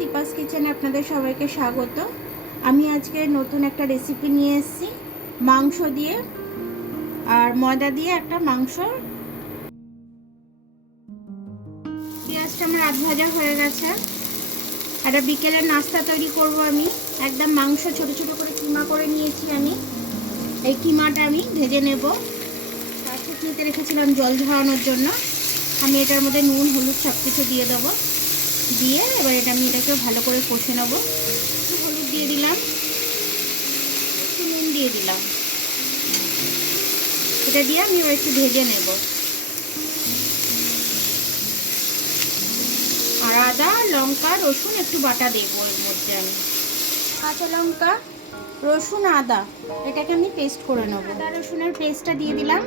দীপাস কিচেনে আপনাদের সবাইকে স্বাগত। আমি আজকে নতুন একটা রেসিপি নিয়ে এসেছি মাংস দিয়ে আর ময়দা দিয়ে একটা মাংস। পেঁয়াজটা আমার আধ ভাজা হয়ে গেছে। একটা বিকেলের নাস্তা তৈরি করব আমি। একদম মাংস ছোট ছোট করে কিমা করে নিয়েছি আমি। এই কিমাটা আমি ভেজে নেব। শুকনোতে রেখেছিলাম জল ঝরানোর জন্য। আমি এটার মধ্যে নুন হলুদ সব কিছু দিয়ে দেবো। দিয়ে এবার এটাকে ভালো করে কষে নেব। একটু হলুদ দিয়ে দিলাম, একটু নুন দিয়ে দিলাম। এটা দিয়ে আমি এবার একটু ভেজে নেব। আর আদা লঙ্কা রসুন একটু বাটা দেবো এর মধ্যে। আমি কাঁচা লঙ্কা রসুন আদা এটাকে আমি পেস্ট করে নেব। আদা রসুনের পেস্টটা দিয়ে দিলাম।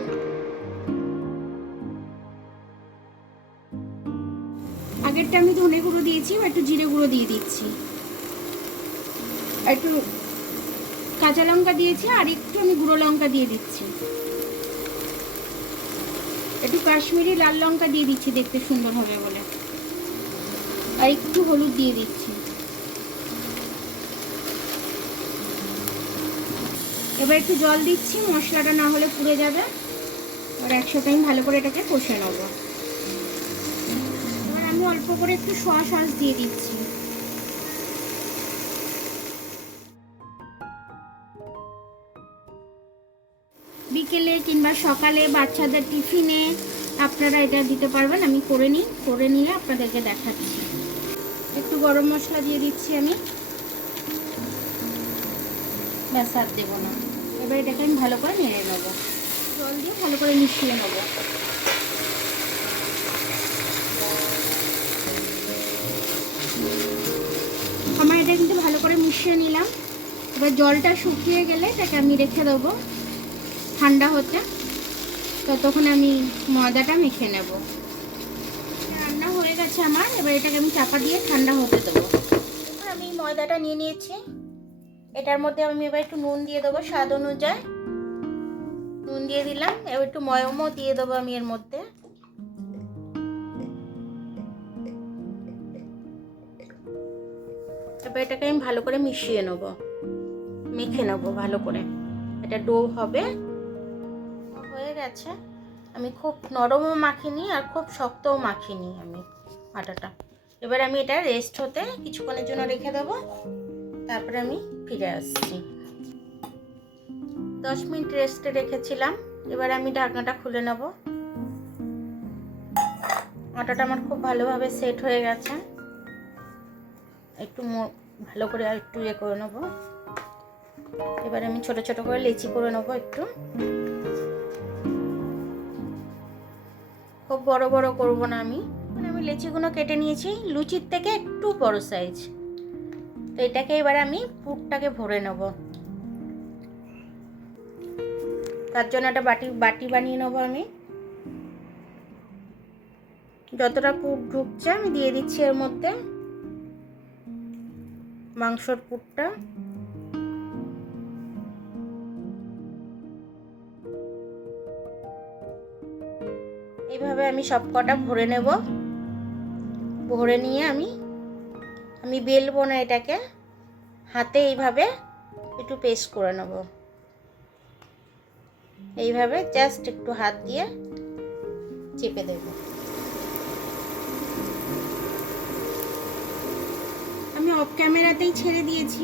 আগেরটা আমি ধনে গুঁড়ো দিয়েছি, একটু জিরে গুঁড়ো দিয়ে দিচ্ছি, একটু কাঁচা লঙ্কা দিয়েছি আর একটু আমি গুঁড়ো লঙ্কা দিয়ে দিচ্ছি, একটু কাশ্মীরি লাল লঙ্কা দিয়ে দিচ্ছি দেখতে সুন্দর হবে বলে, আর একটু হলুদ দিয়ে দিচ্ছি। এবার একটু জল দিচ্ছি, মশলাটা না হলে পুড়ে যাবে। আর একসাথে আমি ভালো করে এটাকে কষে নেব। এবার আমি অল্প করে একটু সয়া সস দিয়ে দিচ্ছি। বিকেলে কিংবা সকালে বাচ্চাদের টিফিনে আপনারা এটা দিতে পারবেন। আমি করে নিয়ে আপনাদেরকে দেখাচ্ছি। একটু গরম মশলা দিয়ে দিচ্ছি আমি, ব্যাস আর দেবো না। এবার এটাকে আমি ভালো করে নেড়ে নেব, জল দিয়ে ভালো করে মিশিয়ে নেব। আমার এটা কিন্তু ভালো করে মিশিয়ে নিলাম। এবার জলটা শুকিয়ে গেলে এটাকে আমি রেখে দেবো ঠান্ডা হতে। ততক্ষণ আমি ময়দাটা মেখে নেব। রান্না হয়ে গেছে আমার। এবার এটাকে আমি চাপা দিয়ে ঠান্ডা হতে দেবো। আমি ময়দাটা নিয়ে নিয়েছি। এটার মধ্যে আমি এবার একটু নুন দিয়ে দেবো স্বাদ অনুযায়ী। নুন দিয়ে দিলাম। এবার একটু ময়মও দিয়ে দেবো আমি এর মধ্যে। এবার এটাকে আমি ভালো করে মিশিয়ে নেব, মেখে নেব ভালো করে। এটা ডো হবে। হয়ে গেছে। আমি খুব নরমও মাখিনি আর খুব শক্তও মাখিনি আমি আটাটা। এবার আমি এটা রেস্ট হতে কিছুক্ষণের জন্য রেখে দেবো। তারপরে আমি ফিরে আসছি। 10 মিনিট রেস্টে রেখেছিলাম। এবার আমি ঢাকনাটা খুলে নেব। আটাটা আমার খুব ভালোভাবে সেট হয়ে গেছে। একটু ভালো করে আর একটু ইয়ে করে নেব। এবার আমি ছোট ছোট করে লেচি করে নেব। একটু খুব বড় বড় করব না আমি। আমি লেচিগুলো কেটে নিয়েছি লুচির থেকে একটু বড় সাইজ। তো এটাকে এবার আমি পুরটাকে ভরে নেব। তার জন্য একটা বাটি বানিয়ে নেব আমি। যতটা পুর ঢুকছে আমি দিয়ে দিচ্ছি এর মধ্যে মাংসর পুরটা। এইভাবে আমি সব কটা ভরে নেব। ভরে নিয়ে আমি বেলবো না, এটাকে হাতে এইভাবে একটু পেস্ট করে নেব। এইভাবে জাস্ট একটু হাত দিয়ে চেপে দেব। আমি অফ ক্যামেরাতেই ছেড়ে দিয়েছি।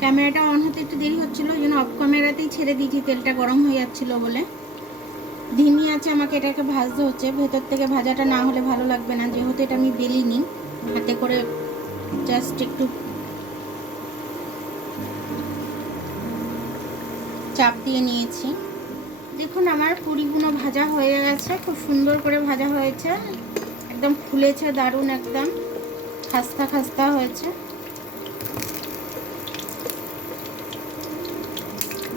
ক্যামেরাটা অন হতে একটু দেরি হচ্ছিল, ওই জন্য অফ ক্যামেরাতেই ছেড়ে দিয়েছি। তেলটা গরম হয়ে যাচ্ছিল বলে ধিমি আছে আমাকে এটাকে ভাজতে হচ্ছে। ভেতর থেকে ভাজাটা না হলে ভালো লাগবে না। যেহেতু এটা আমি বেলিনি, হাতে করে জাস্ট একটু চাপ দিয়ে নিয়েছি। দেখুন আমার পুরিগুলো ভাজা হয়ে গেছে, খুব সুন্দর করে ভাজা হয়েছে, একদম ফুলেছে দারুণ, একদম খাস্তা খাস্তা হয়েছে।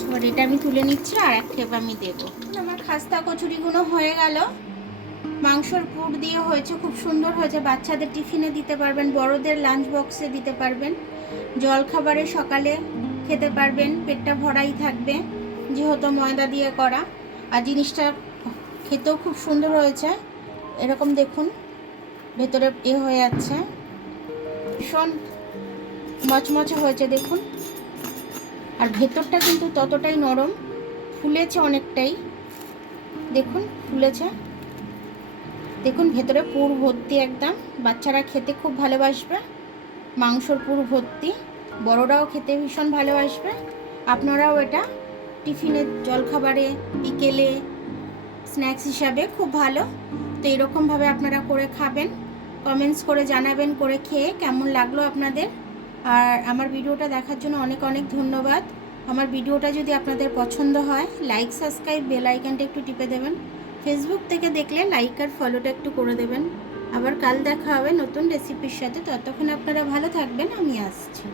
এবার এটা আমি তুলে নিচ্ছি আর এক খেপ আমি দেবো। আমার খাস্তা কচুরিগুলো হয়ে গেল। মাংসর পুর দিয়ে হয়েছে, খুব সুন্দর হয়েছে। বাচ্চাদের টিফিনে দিতে পারবেন, বড়দের লাঞ্চ বক্সে দিতে পারবেন, জলখাবারে সকালে খেতে পারবেন। পেটটা ভরাই থাকবে যেহেতু ময়দা দিয়ে করা। আর জিনিসটা খেতেও খুব সুন্দর হয়েছে। এরকম দেখুন ভেতরে হয়ে যাচ্ছে। ভীষণ মচমচে হয়েছে দেখুন। আর ভেতরটা কিন্তু ততটাই নরম, ফুলেছে অনেকটাই, দেখুন ফুলেছে, দেখুন ভেতরে পুর ভর্তি একদম। বাচ্চারা খেতে খুব ভালোবাসবে, মাংসর পুর ভর্তি, বড়রাও খেতে ভীষণ ভালোবাসবে। আপনারাও এটা টিফিনের জলখাবারে, বিকেলে স্ন্যাক্স হিসাবে খুব ভালো। তো এরকমভাবে আপনারা করে খাবেন, কমেন্টস করে জানাবেন করে খেয়ে কেমন লাগলো আপনাদের। আর আমার ভিডিওটা দেখার জন্য অনেক অনেক ধন্যবাদ। আমার ভিডিওটা যদি আপনাদের পছন্দ হয়, লাইক, সাবস্ক্রাইব, বেল আইকনটা একটু টিপে দেবেন। ফেসবুক থেকে দেখলে লাইক আর ফলোটা একটু করে দেবেন। আবার কাল দেখা হবে নতুন রেসিপির সাথে। ততক্ষণ আপনারা ভালো থাকবেন, আমি আসছি।